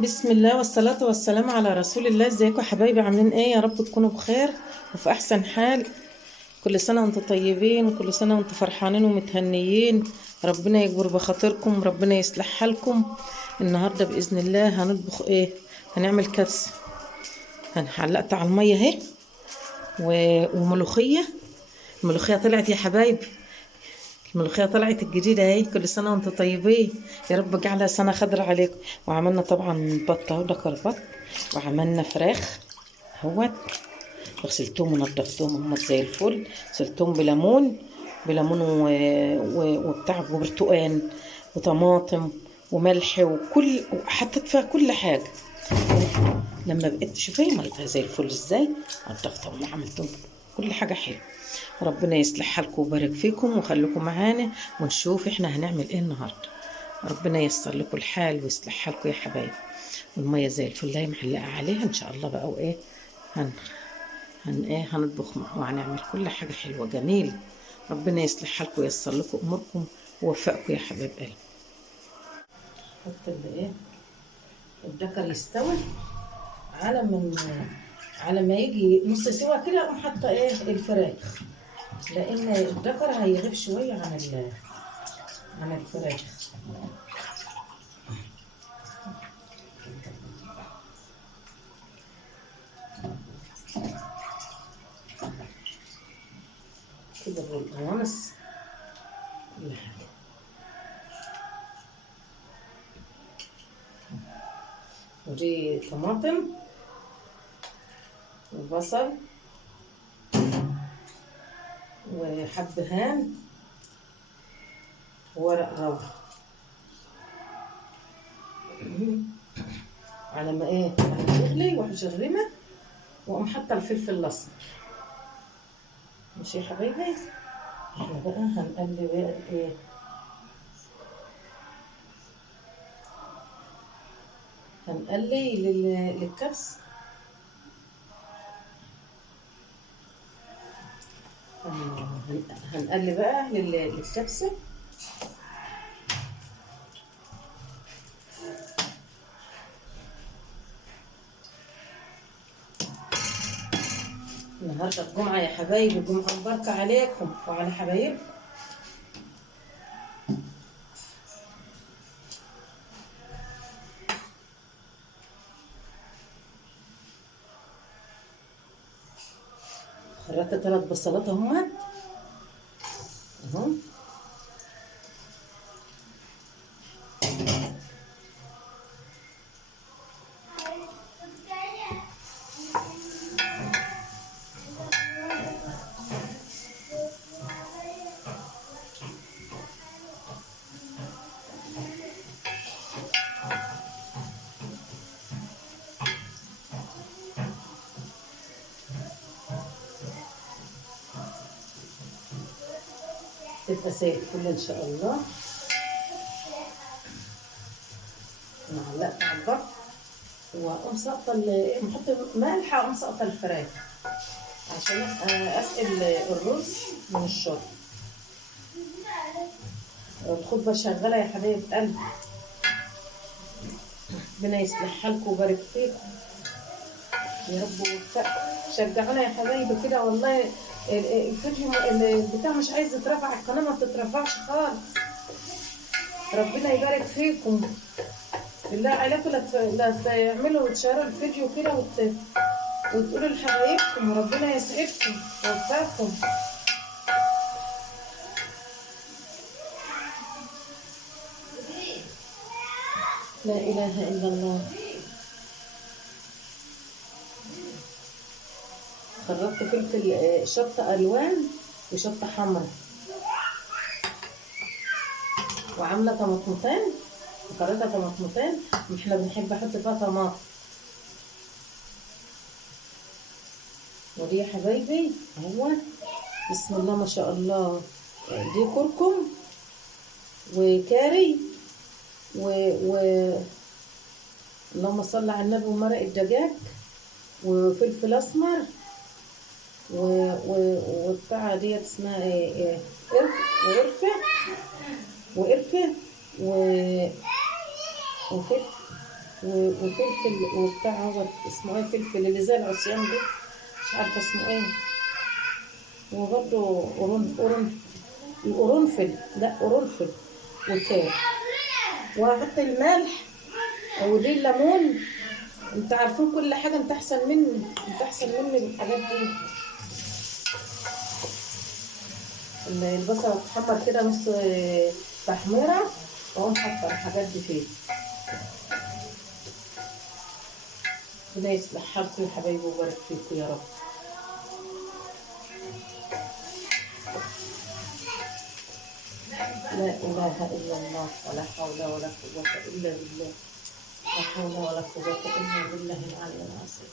بسم الله والصلاة والسلام على رسول الله. ازيكم يا حبايبي؟ عاملين ايه؟ يا رب تكونوا بخير وفي احسن حال. كل سنة وانتم طيبين، كل سنة وانتم فرحانين ومتهنيين. ربنا يكبر بخاطركم، ربنا يصلح حالكم. النهاردة بإذن الله هنطبخ ايه؟ هنعمل كبسة. هنحلقت على المية اهي وملوخية. الملوخية طلعت يا حبايبي، الملوخية طلعت الجديدة اهي. كل سنة وانتم طيبين، يا رب اجعلها سنة خضرة عليكم. وعملنا طبعا بطة ودكر بط، وعملنا فراخ اهوت. غسلتهم ونضفتهم هم زي الفل. غسلتهم بليمون وبتاع برتقان وطماطم وملح وكل، حطيت فيها كل حاجة. لما بقيت شوفي ملتها زي الفل ازاي. نضفتهم وعملتهم كل حاجة حلوة. ربنا يصلح حالكم ويبارك فيكم وخليكم معانا ونشوف احنا هنعمل ايه النهارده. ربنا ييسر لكم الحال ويصلح حالكم يا حبايبي. والميه زي الفل هي معلقه عليها ان شاء الله بقى. وايه هن ايه هنطبخ وهنعمل كل حاجه حلوه جميله. ربنا يصلح حالكم وييسر لكم اموركم ووفقكم يا حبايب قلبي. حط ايه الدكر يستوي. على من على ما يجي نص سوا كده اقوم حاطه ايه الفراخ، لان الدكر هيغيب شويه عن الفراخ. كده بالقوانص كل حاجه. ودي طماطم وبصل وحبهان وورق لورا. على ما ايه تغلي وهجرمها واقوم حاطه الفلفل الاسمر. ماشي يا حبايبي. احنا بقى هنقلب ايه، هنقلي للكبس. هنقلي بقى للكبسه. النهارده الجمعه يا حبايبي، الجمعه مباركه عليكم وعلى حبايبكم. خرجت 3 بصلات اهمت اهو. تبقى زي الفل ان شاء الله. معلقه على البط واقوم ساقطه نحط ملح واقوم ساقطه الفراخ عشان اسقي الرز من الشرب. الخطبه شغاله يا حبايب قلبي. ربنا يصلح حالكم ويبارك فيكم يا رب ويوفقكم. شجعونا يا حبايبي كده والله. الفيديو البتاع مش عايز يترفع، القناه ما بتترفعش خالص. ربنا يبارك فيكم. بالله عليكم لا تعملوا وتشيروا الفيديو كده وتقولوا لحبايبكم، وربنا يسعدكم ويوفقكم. لا اله الا الله. خرجت فلفل شطه الوان وشطه حمراء، وعامله طماطمتين وخريطه طماطمتين. احنا بنحب احط فيها طماطم. ودي يا حبايبي اهو بسم الله ما شاء الله. دي كركم وكاري و اللهم صل على النبي، ومرق الدجاج وفلفل اسمر وبتاع ديت اسمها ايه وقرفه وفلفل وفلفل وبتاع، هو اسمه ايه، فلفل اللي زي العصيان ده، مش عارفه اسمه ايه. وبرده القرنفل، لا قرنفل وكاب. وهحط الملح ودي الليمون. انت عارفين كل حاجه، انت احسن مني، انت احسن مني بالحاجات دي. البصله تتحمر كده نص تحميره، واقوم حاطه الحاجات دي فيه. ربنا يصلح حالكم يا حبايبي ويبارك فيكم يا رب. لا اله الا الله، ولا حول ولا قوه الا بالله. لا حول ولا قوه الا بالله العلي العظيم.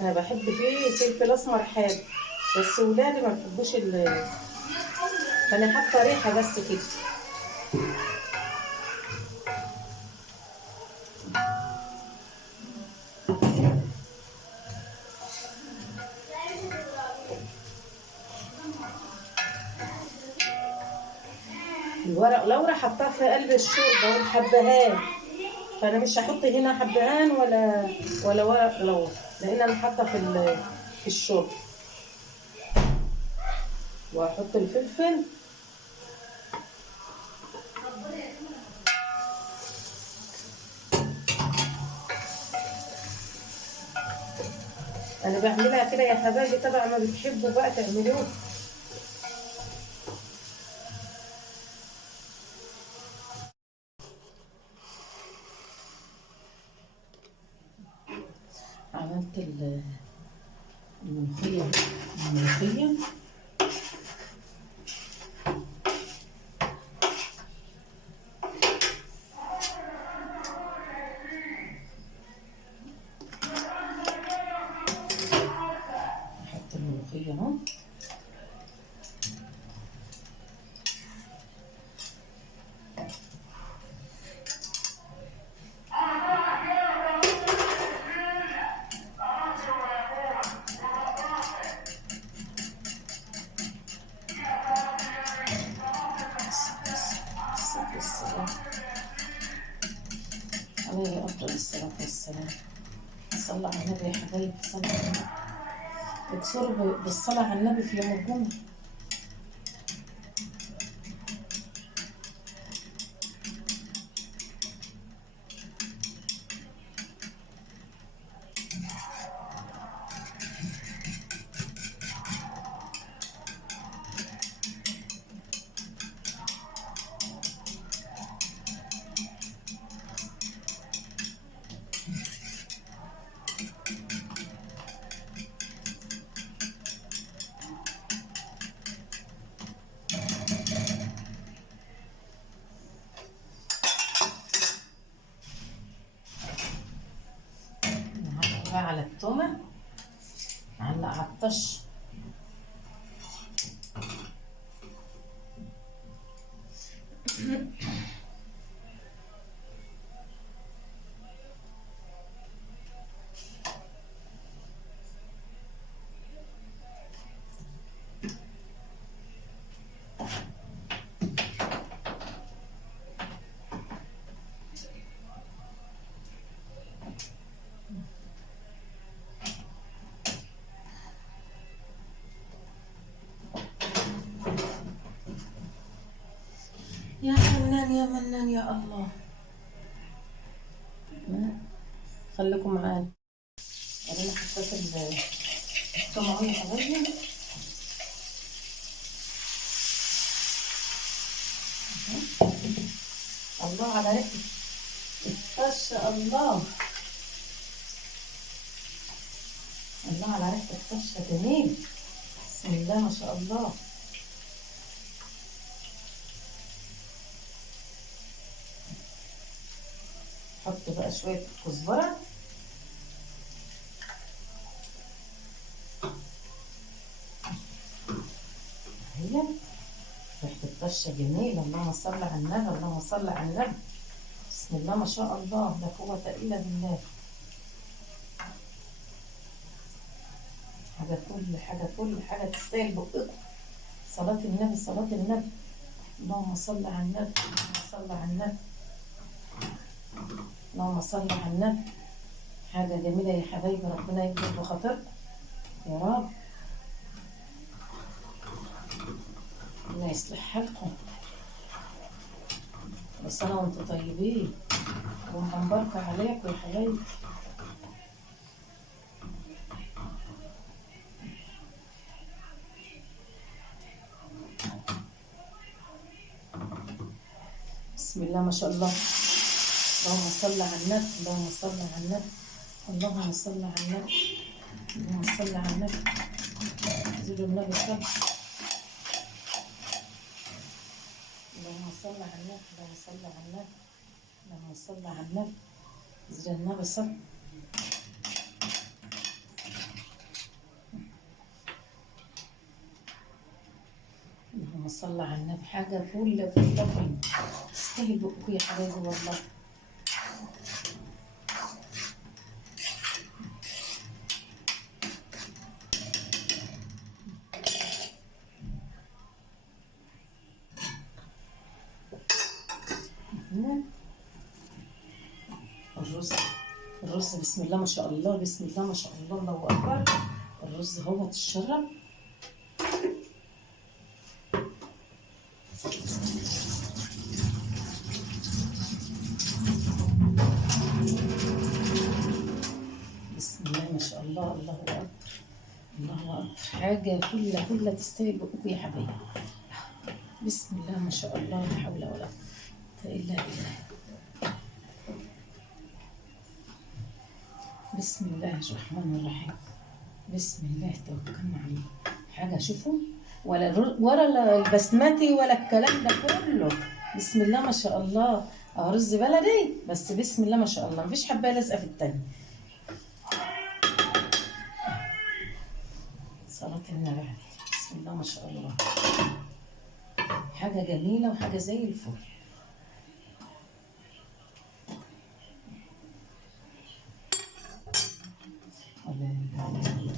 انا بحب فيه فلفل اسمر حاد، بس ولادي ما بيحبوش فانا حاطه ريحه بس كده. الورق لورا حطاه في قلب الشوربه والحبهان، فانا مش هحط هنا حبهان ولا ورق لورا، لان انا حاطه في الشوربه. واحط الفلفل. انا بعملها كده يا حبايبي، طبعا ما بتحبوا بقى تعملوه. عملت الملوخيه. احط الملوخيه اهو. عليه أفضل الصلاة والسلام. صلى على النبي يا حبايبي، صلى على النبي. اكسروا بالصلاة على النبي في يوم الجمعة. نعلق بقى على التومة، نعلق على الطش. يا منان يا منان يا الله. خليكم معانا. انا حطيت احكموا اهو يا حبايبي. الله على ريحة الطشة، الله الله على ريحة الطشة، جميل. بسم الله ما شاء الله. حط بقى شوية كزبرة. اهي ريحة الطشة جميلة. اللهم صل على النبي، اللهم صل على النبي. بسم الله ما شاء الله، لا قوة إلا بالله. حاجة كل حاجة كل حاجة تستاهل بقكم. صلاة النبي صلاة النبي. اللهم صل على النبي، اللهم صل على النبي، اللهم صل على النبي. حاجة جميلة يا حبايبي، ربنا يكبر بخاطركم يا رب، ربنا يصلح حالكم. كل سنة وانتم طيبين ومباركة عليكم يا حبايبي. بسم الله ما شاء الله. اللهم صل على النبي، اللهم صل على النبي، اللهم صل على النبي، اللهم صل على النبي. زيدوا النبي صل. اللهم صل على النبي، اللهم صل على النبي، اللهم صل على النبي. زيدوا النبي صل. اللهم صل على النبي. حاجة فل فل فل، تستاهل بقكم يا حبايبي والله. الرز بسم الله ما شاء الله، بسم الله ما شاء الله، الله اكبر. الرز هو تشرب. بسم الله ما شاء الله، الله اكبر، الله اكبر. حاجه كلها تستاهل بقكم يا حبايبي. بسم الله ما شاء الله، لا حول ولا قوه الا بالله. بسم الله الرحمن الرحيم. بسم الله توكلنا عليه. حاجه شوفوا، ولا البسمتي ولا الكلام ده كله. بسم الله ما شاء الله. رز بلدي بس بسم الله ما شاء الله، مفيش حبايه لازقه في التانيه. صلاة النبي عليه. بسم الله ما شاء الله. حاجه جميله وحاجه زي الفل.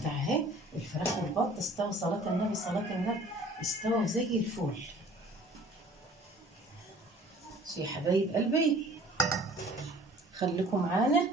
بتاع اهي الفراخ والبط استوى. صلاة النبي صلاة النبي. استوى زي الفل. يا حبايب قلبي خليكم معانا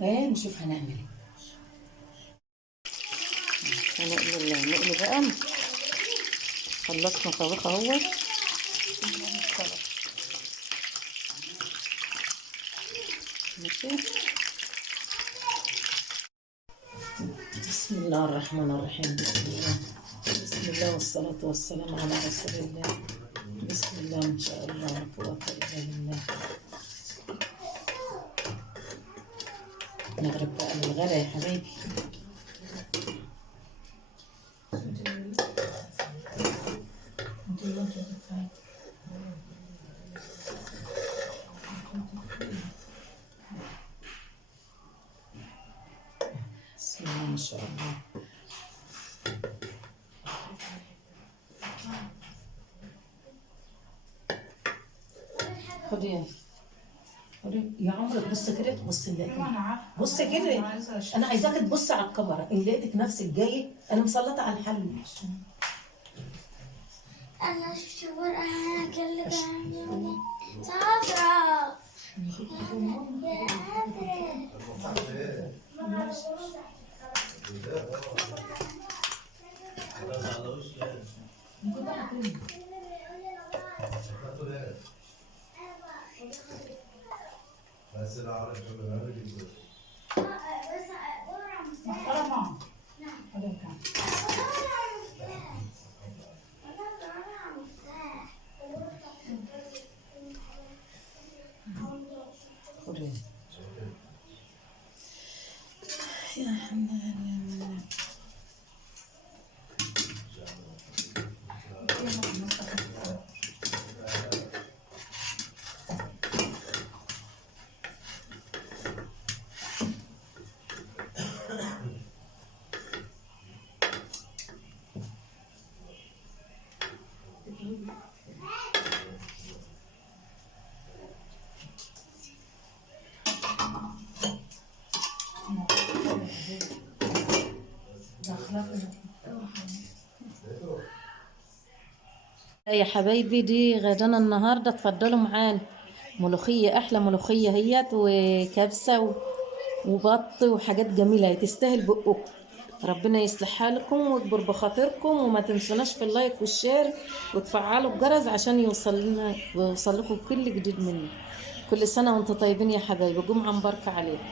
نشوف هنعمل ايه. هنقلي بقى. خلصنا طبخ اهو. ماشي. بسم الله الرحمن الرحيم. بسم الله، بسم الله والصلاة والسلام على رسول الله. بسم الله ما شاء الله، لا قوة إلا بالله. نضرب بقى الغلا يا حبايبي. بسم الله ما شاء الله. خدي يا عمرو، تبص كده، تبص بص كده. انا عايزاك تبص على الكاميرا ان لقيتك نفسك جايه. انا مسلطه على الحل. انا شفت ورقه هناك اللي كان صفرا بس لا عارف شو بنعمل. بس محترمه. نعم. يا حبايبي دي غدانا النهارده، اتفضلوا معانا. ملوخية، احلى ملوخية هيت، وكبسة وبط وحاجات جميلة، هي تستاهل بقكم. ربنا يصلح حالكم ويكبر بخاطركم، وما تنسوناش في اللايك والشير وتفعلوا الجرس عشان يوصل لكم كل جديد مني. كل سنة وانتم طيبين يا حبايبي، جمعة مباركة عليكم.